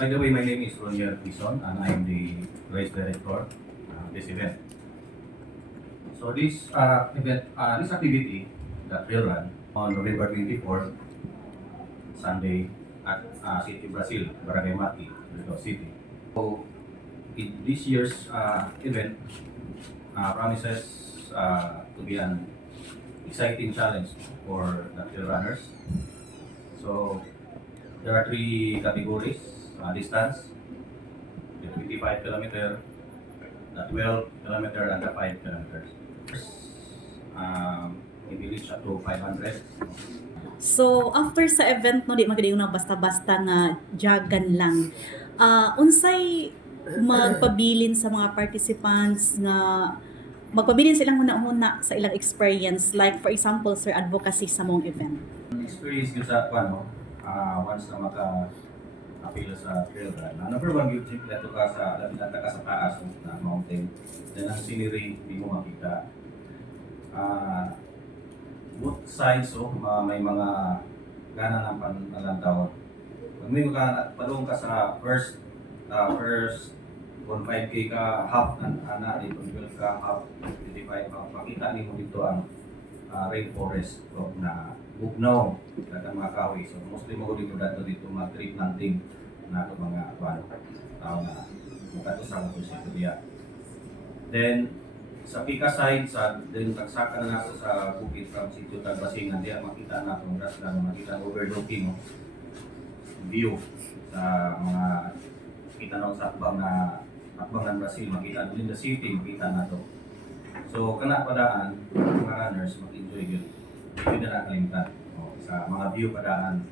By the way, my name is Ronier Quizon and I am the race director this event. So this this activity, the trail run, on November 24th, Sunday at City Brazil, Barangay Mati, Rizal City. So this year's event promises to be an exciting challenge for the trail runners. So there are three categories: distance, the 25 kilometer, the 12 kilometer, and the 5 kilometers. Maybe reach up to 500. So after sa event no di magadayon na basta-basta nga jagan lang. Unsay magpabilin sa mga participants nga magpabilin silang huna-huna sa ilang experience, like for example sir, advocacy sa mong event. Experience ko sa ano, once na apil sa trail run. Number one, yung trip na ka sa lapit ka sa taas na mountain. Then ang scenery, hindi mo makita. Both sides, may mga gana ng panlantawan. Pag may palong ka sa first 1.5K ka, half na dito, 12 ka, half 55, makita niyo dito ang rainforest na bugnaw dagang mga kahoy. So mostly mo dito dito mga tree planting na ito mga tao na mukha to sa mga diya. Then sa Pika side, then tagsaka na nato sa bukid from Sitio Tagbasingan, diya makita na itong grassland, makita ang overlooking view sa mga kita na sa akbang ng Brazil, makita din the city, makita na to. So kana padaan mga runners mag-enjoy yun. Hindi na nakalimutan sa mga view padaan.